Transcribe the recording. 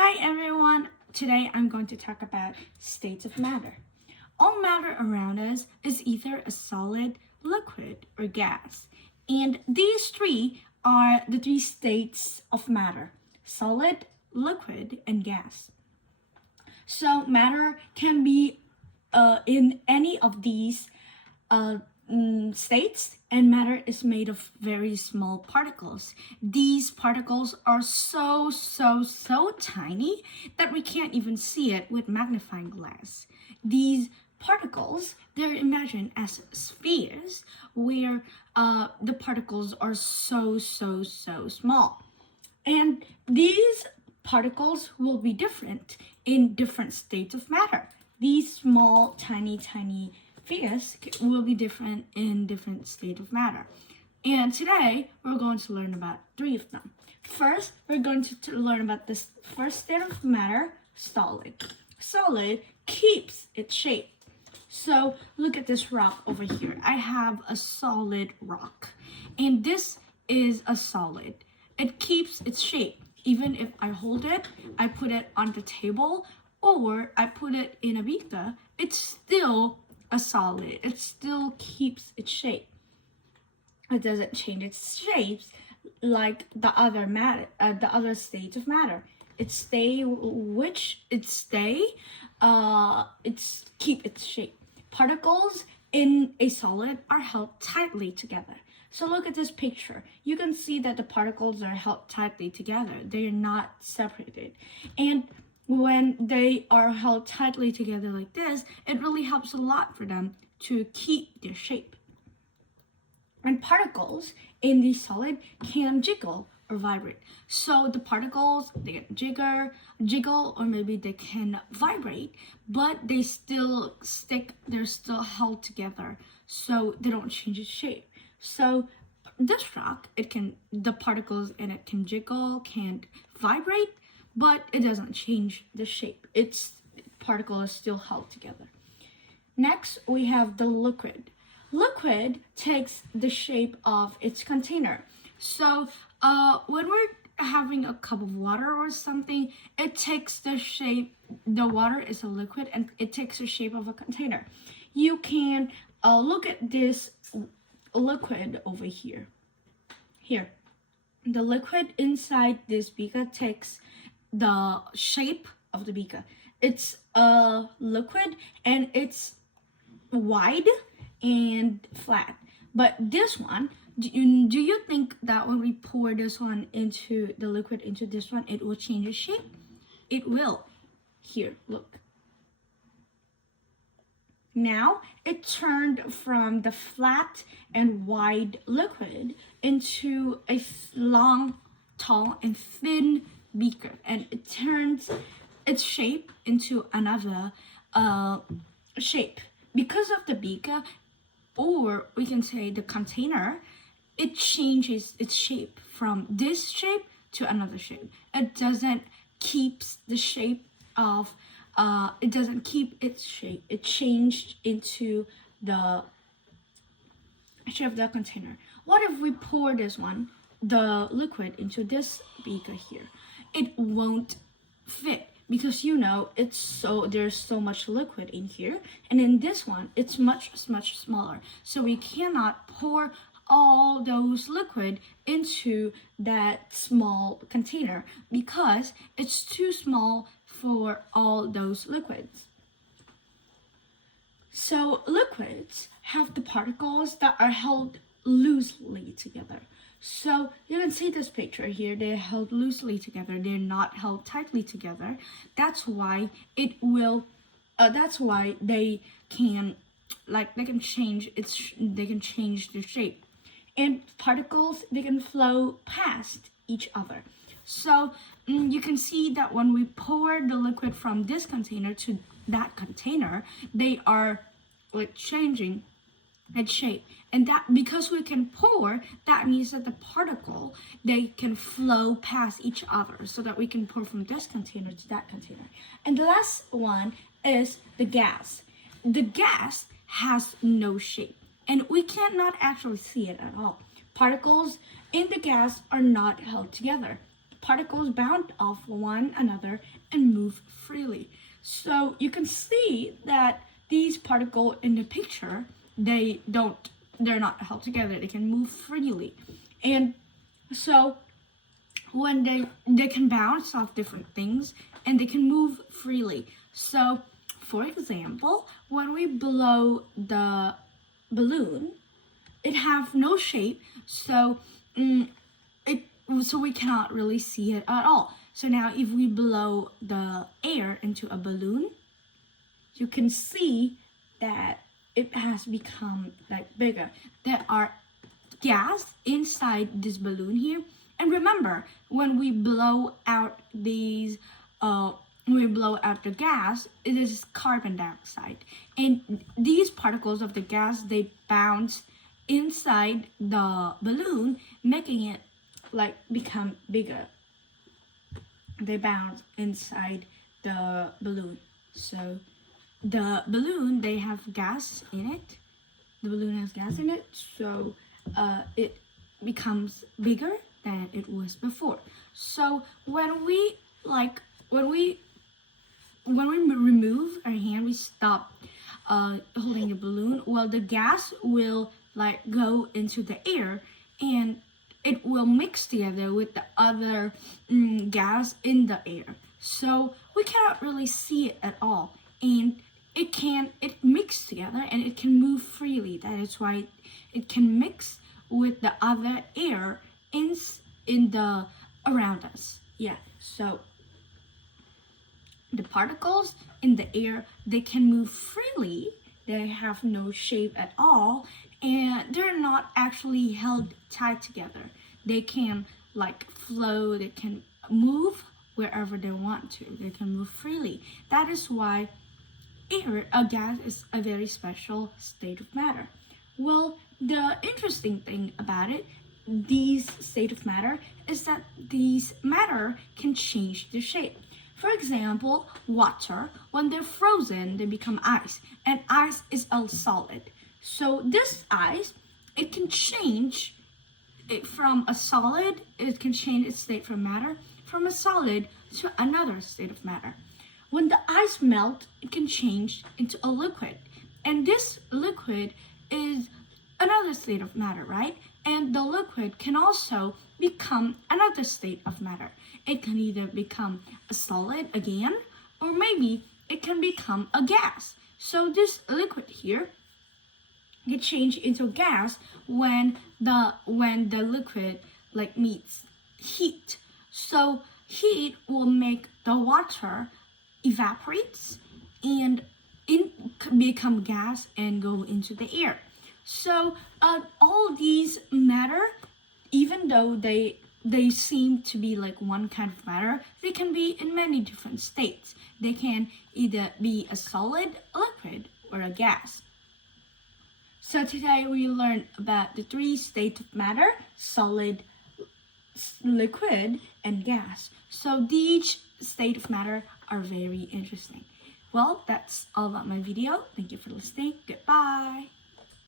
Hi everyone! Today I'm going to talk about states of matter. All matter around us is either a solid, liquid, or gas. And these three are the three states of matter: solid, liquid, and gas. So matter can be in any of these uh, states, and matter is made of very small particles. These particles are so tiny that we can't even see it with magnifying glass. These particles, they're imagined as spheres where the particles are so small. And these particles will be different in different states of matter. These small, tiny spheres will be different in different states of matter. And today, we're going to learn about three of them. First, we're going to learn about this first state of matter, solid. Solid keeps its shape. So look at this rock over here. I have a solid rock, and this is a solid. It keeps its shape. Even if I hold it, I put it on the table, or I put it in a beaker, it's still a solid. It still keeps its shape. It doesn't change its shapes like the other states of matter. It's keep its shape. Particles in a solid are held tightly together. So look at this picture. You can see that the particles are held tightly together. They are not separated. And when they are held tightly together like this, it really helps a lot for them to keep their shape. And particles in the solid can jiggle or vibrate. So the particles, they can jiggle, or maybe they can vibrate, but they still stick, they're still held together, so they don't change its shape. So this rock, the particles in it can jiggle, can vibrate, but it doesn't change the shape. Its particle is still held together. Next, we have the liquid. Liquid takes the shape of its container. So when we're having a cup of water or something, it takes the shape, the water is a liquid, and it takes the shape of a container. You can look at this liquid over here. Here, the liquid inside this beaker takes the shape of the beaker. It's a liquid and it's wide and flat. But this one, do you think that when we pour this one into the liquid into this one, it will change its shape? It will. Here, look. Now it turned from the flat and wide liquid into a long, tall, and thin beaker, and it turns its shape into another shape. Because of the beaker, or we can say the container, it changes its shape from this shape to another shape. It doesn't keep the shape of it doesn't keep its shape. It changed into the shape of the container. What if we pour this one, the liquid, into this beaker here? It won't fit, because there's so much liquid in here, and in this one it's much smaller, so we cannot pour all those liquid into that small container because it's too small for all those liquids. So liquids have the particles that are held loosely together. So you can see this picture here, they're held loosely together, they're not held tightly together. That's why they can change their shape. And particles, they can flow past each other. So you can see that when we pour the liquid from this container to that container, they are changing its shape. And that, because we can pour, that means that the particle, they can flow past each other, so that we can pour from this container to that container. And the last one is the gas. The gas has no shape, and we cannot actually see it at all. Particles in the gas are not held together. particles bounce off one another and move freely. So you can see that these particles in the picture, they're not held together. They can move freely. And so when they can bounce off different things and they can move freely. So for example, when we blow the balloon, it have no shape, so so we cannot really see it at all. So now if we blow the air into a balloon, you can see that it has become like bigger. There are gas inside this balloon here. And remember, when we blow out the gas, it is carbon dioxide. And these particles of the gas, they bounce inside the balloon, making it like become bigger. They bounce inside the balloon. So the balloon, they have gas in it. The balloon has gas in it, so it becomes bigger than it was before. So when we remove our hand, we stop holding the balloon. Well, the gas will like go into the air, and it will mix together with the other gas in the air. So we cannot really see it at all, and it mix together and it can move freely. That is why it can mix with the other air in the around us. Yeah. So the particles in the air, they can move freely. They have no shape at all, and they're not actually held tight together. They can like flow, they can move wherever they want to. They can move freely. That is why a gas is a very special state of matter. Well, the interesting thing about it, these state of matter, is that these matter can change their shape. For example, water, when they're frozen, they become ice, and ice is a solid. So this ice, it can change it from a solid, it can change its state from matter, from a solid to another state of matter. When the ice melts, it can change into a liquid. And this liquid is another state of matter, right? And the liquid can also become another state of matter. It can either become a solid again, or maybe it can become a gas. So this liquid here get changed into gas when the liquid like meets heat. So heat will make the water evaporates and become gas and go into the air. So all these matter, even though they seem to be like one kind of matter, they can be in many different states. They can either be a solid, a liquid, or a gas. So today we learned about the three states of matter: solid, liquid, and gas. So each state of matter are very interesting. Well, that's all about my video. Thank you for listening. Goodbye.